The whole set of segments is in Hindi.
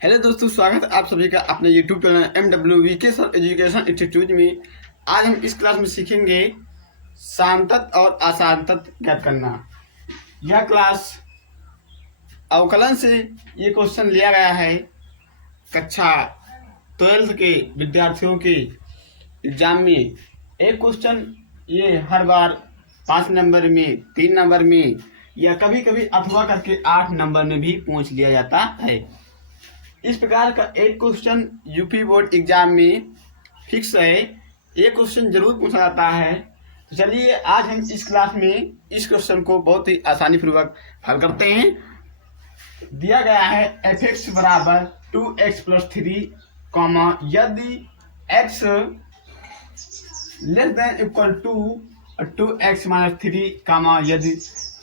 हेलो दोस्तों, स्वागत है आप सभी का अपने YouTube channel MWVK education institute में। आज हम इस क्लास में सीखेंगे सामतत्व और असामतत्व ज्ञात करना। यह क्लास अवकलन से ये क्वेश्चन लिया गया है कक्षा 12 के विद्यार्थियों के एग्जाम में। एक क्वेश्चन ये हर बार 5 नंबर में, 3 नंबर में या कभी कभी अथवा करके 8 नंबर में भी पूछ लिया जाता है। इस प्रकार का एक क्वेश्चन यूपी बोर्ड एग्जाम में फिक्स है, एक क्वेश्चन जरूर पूछा जाता है। तो चलिए आज हम इस क्लास में इस क्वेश्चन को बहुत ही आसानी पूर्वक हल करते हैं। दिया गया है f(x) बराबर 2x + 3, यदि x less than equal to 2x - 3, यदि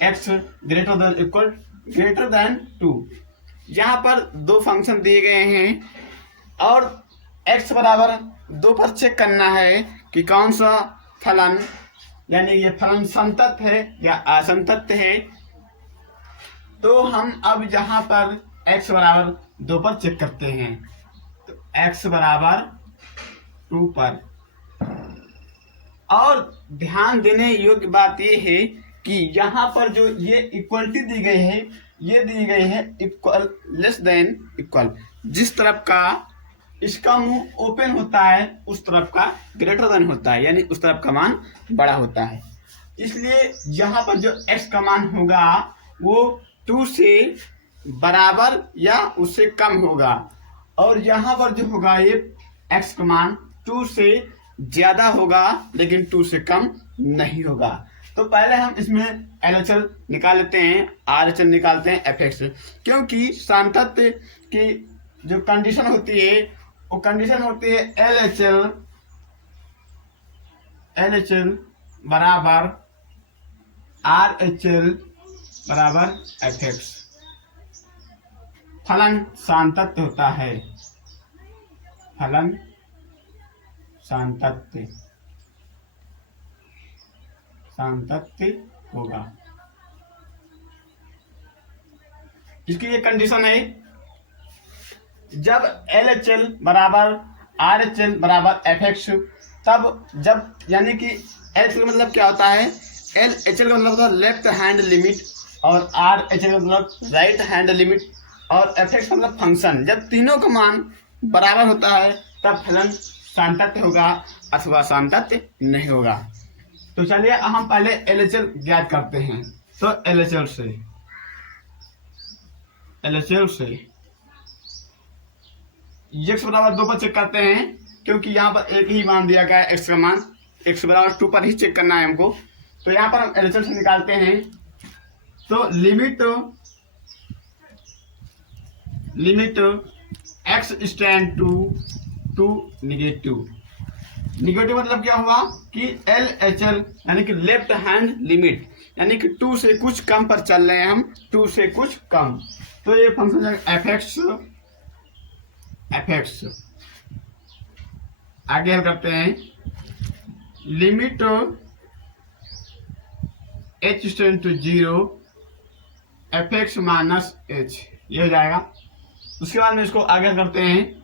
x ग्रेटर देन 2। यहाँ पर दो फंक्शन दिए गए हैं और x बराबर 2 पर चेक करना है कि कौन सा फलन, यानी ये फलन समतत्व है या असमतत्व है। तो हम अब यहाँ पर x बराबर 2 पर चेक करते हैं। तो x बराबर 2 पर, और ध्यान देने योग्य बात यह है कि यहाँ पर जो ये इक्वलिटी दी गई है, ये दी गई है इक्वल लेस देन इक्वल। जिस तरफ का इसका मुंह ओपन होता है उस तरफ का ग्रेटर देन होता है, यानी उस तरफ का मान बड़ा होता है। इसलिए यहाँ पर जो x का मान होगा वो 2 से बराबर या उससे कम होगा, और यहाँ पर जो होगा ये x का मान 2 से ज्यादा होगा लेकिन 2 से कम नहीं होगा। तो पहले हम इसमें LHL निकाल लेते हैं, RHL निकालते हैं f(x), क्योंकि सामतत्व की जो कंडीशन होती है वो कंडीशन होती है LHL बराबर RHL बराबर f(x). फलन सामतत्व होता है, फलन सामतत्व होगा। इसकी ये कंडीशन है, जब LHL बराबर RHL बराबर f(x), तब जब, यानी कि LHL का मतलब क्या होता है, LHL का मतलब होता है लेफ्ट हैंड लिमिट, और RHL का मतलब राइट हैंड लिमिट, और f(x) का मतलब फंक्शन। जब तीनों का मान बराबर होता है तब फलन सामतत्व होगा अथवा सामतत्व नहीं होगा। तो चलिए हम पहले LHL ज्ञात करते हैं। तो LHL से x बराबर 2 पर चेक करते हैं, क्योंकि यहाँ पर एक ही मान दिया गया है x का मान, x बराबर 2 पर ही चेक करना है हमको। तो यहाँ पर हम LHL से निकालते हैं। तो limit x tend to negative मतलब क्या हुआ कि LHL यानी कि लेफ्ट हैंड लिमिट, यानी कि 2 से कुछ कम पर चल रहे हैं हम, 2 से कुछ कम। तो ये फंक्शन f(x) आगे हम करते हैं limit h tend to 0 f(x) - h, ये हो जाएगा। उसके बाद में इसको आगे करते हैं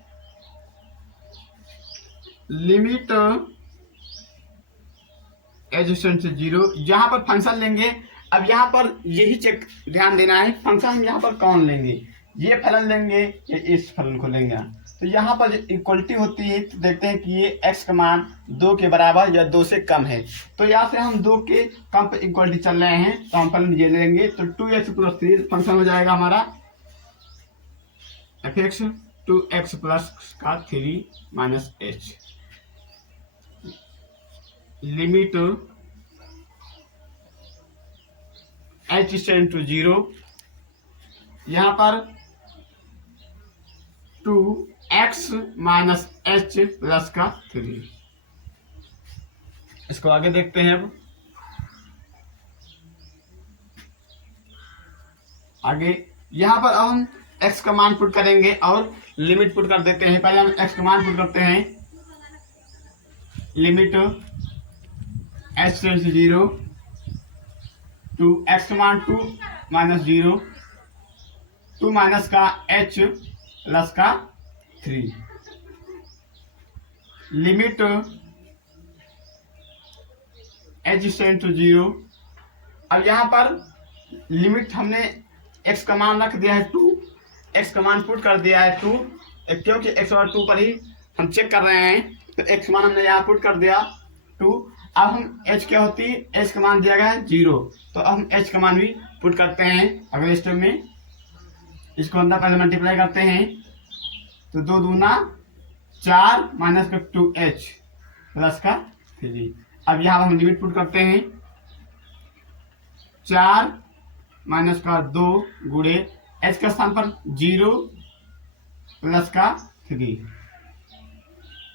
लिमिट h टेंड टू 0। यहाँ पर फंक्शन लेंगे। अब यहाँ पर यही चेक ध्यान देना है, फंक्शन हम यहाँ पर कौन लेंगे, ये फलन लेंगे या इस फलन को लेंगे। तो यहाँ पर इक्वलिटी होती है, तो देखते हैं कि ये x का मान 2 के बराबर या 2 से कम है। तो यहाँ से हम 2 के कम पर इक्वलिटी चल रहे हैं, तो हम फलन ये लेंगे। तो 2x + 3 फंक्शन हो जाएगा हमारा f(x), 2x + 3 - h। Limit h tend to 0, यहाँ पर 2x - h + 3। इसको आगे देखते हैं। अब आगे यहाँ पर अब हम x का मान पुट करेंगे और लिमिट पुट कर देते हैं। पहले हम x का मान पुट करते हैं, limit h tend to 0 to x का मान 2 - 0, 2 - का h प्लस का 3, लिमिट h टेंड टू 0। अब यहाँ पर लिमिट हमने x का मान रख दिया है 2, x का मान पुट कर दिया है 2, क्योंकि x और 2 पर ही हम चेक कर रहे हैं, तो x मान हमने यहाँ पुट कर दिया 2। अब हम h क्या होती है, h का मान दिया गया है 0, तो अब हम h का मान भी पुट करते हैं अगले स्टेप में। इसको अंदर पहले मल्टीप्लाई करते हैं, तो 2 दूना 4 माइनस का 2h प्लस का 3। अब यहाँ हम लिमिट पुट करते हैं, 4 माइनस का 2 गुणे h के स्थान पर 0 प्लस का 3।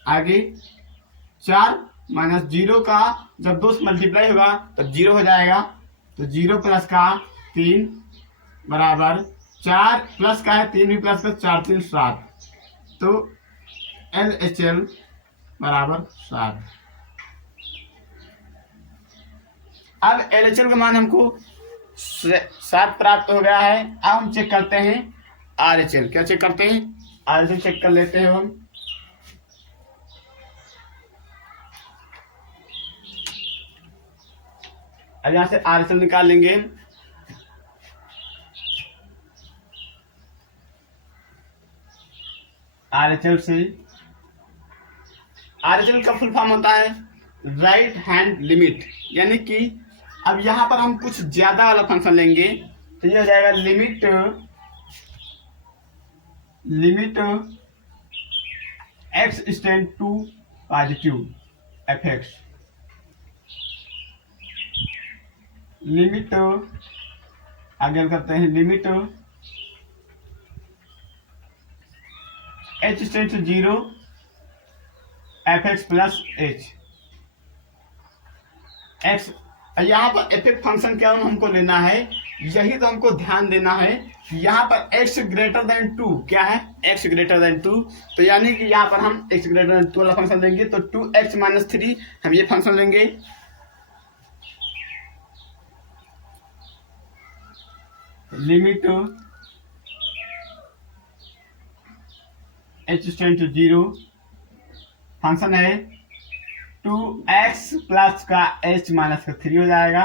आगे 4 माइनस 0 का जब 2 से मल्टीप्लाई होगा तो 0 हो जाएगा, तो 0 प्लस का 3 बराबर 4 प्लस का है 3 भी प्लस का 4 3 7, तो LHL बराबर 7। अब LHL का मान हमको 7 प्राप्त हो गया है। अब हम चेक करते हैं RHL। क्या चेक करते हैं, RHL चेक कर लेते हैं हम। अब यहाँ से RHL निकाल लेंगे। RHL से RHL का फुल फॉर्म होता है राइट हैंड लिमिट, यानी कि अब यहाँ पर हम कुछ ज्यादा वाला फंक्शन लेंगे, तो ये हो जाएगा limit x tend to positive fx, limit आगे करते हैं limit h tend to 0 fx plus h x। यहाँ पर एफ फंक्शन क्या हमको लेना है, यही तो हमको ध्यान देना है। यहाँ पर x ग्रेटर देन 2 क्या है, x ग्रेटर देन 2, तो यानी कि यहाँ पर हम x ग्रेटर देन 2 वाला फंक्शन लेंगे, तो 2x माइनस 3 हम ये फंक्शन लेंगे। Limit h tend to 0 function है 2x प्लस का h माइनस का 3 हो जाएगा।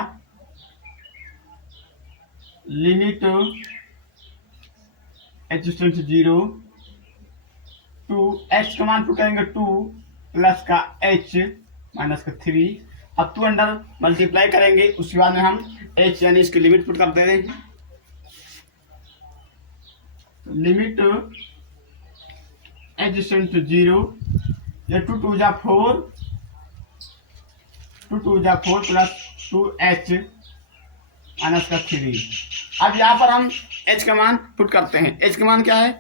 Limit h tend to 0 2x का मान पुट करेंगे 2 प्लस का h माइनस का 3। अब 2 अंडर मल्टीप्लाई करेंगे, उसके बाद में हम h यानी इसकी लिमिट पुट कर दे रहे हैं। लिमिट h टेंड टू 0, ये 2 2 जा 4, 2 2 जा 4 प्लस 2h माइनस का 3। अब यहाँ पर हम h का मान पुट करते हैं। h का मान क्या है,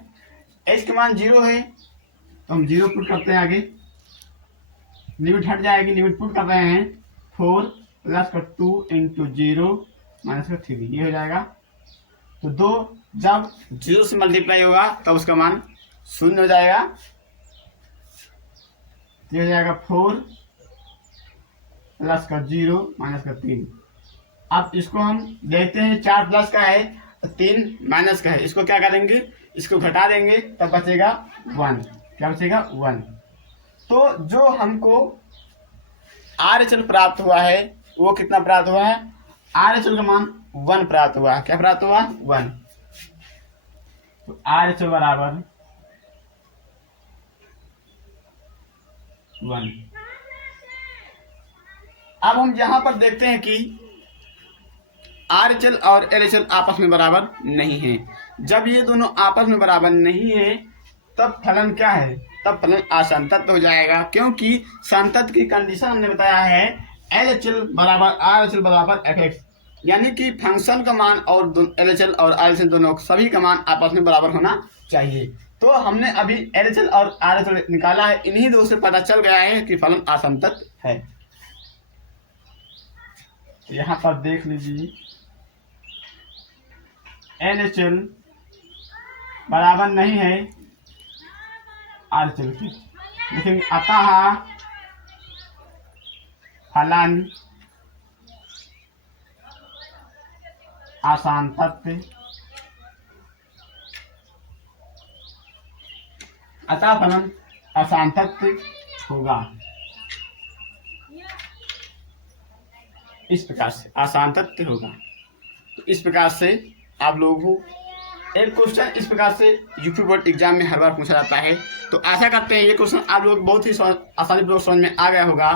h का मान 0 है, तो हम 0 पुट करते हैं। आगे लिमिट हट जाएगी, लिमिट पुट कर रहे हैं 4 प्लस का 2 इंटू 0 माइनस का 3, ये हो जाएगा। तो 2 जब 0 से मल्टीप्लाई होगा तब उसका मान 0 हो जाएगा, ये हो जाएगा 4 प्लस का 0 माइनस का 3। अब इसको हम देखते हैं, 4 प्लस का है 3 माइनस का है, इसको क्या करेंगे, इसको घटा देंगे, तब बचेगा 1। क्या बचेगा 1। तो जो हमको RHL प्राप्त हुआ है वो कितना प्राप्त हुआ है, RHL का मान 1 प्राप्त हुआ है। क्या प्राप्त हुआ, 1। तो RHL बराबर 1। अब हम यहां पर देखते हैं कि RHL और LHL आपस में बराबर नहीं है। जब ये दोनों आपस में बराबर नहीं है तब फलन क्या है, तब फलन असंतत हो जाएगा, क्योंकि संतत की कंडीशन हमने बताया है LHL बराबर RHL बराबर fx, यानी कि फंक्शन का मान और LHL और RHL दोनों सभी का मान आपस में बराबर होना चाहिए। तो हमने अभी LHL और RHL निकाला है, इन्हीं दो से पता चल गया है कि फलन असंतत है। यहाँ पर देख लीजिए LHL बराबर नहीं है RHL के, लेकिन अतः फलन असंतत अतः फलन असांतत्य होगा। इस प्रकार से असांतत्य होगा। तो इस प्रकार से आप लोगों को एक क्वेश्चन इस प्रकार से यूपी बोर्ड एग्जाम में हर बार पूछा जाता है। तो आशा करते हैं ये क्वेश्चन आप लोग बहुत ही आसानी पूर्वक समझ में आ गया होगा।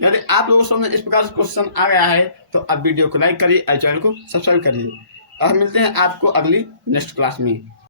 यदि आप लोगों को समझ में इस प्रकार से क्वेश्चन आ गया है तो आप वीडियो को लाइक करिए और चैनल को सब्सक्राइब करिए और मिलते हैं आपको अगली नेक्स्ट क्लास में।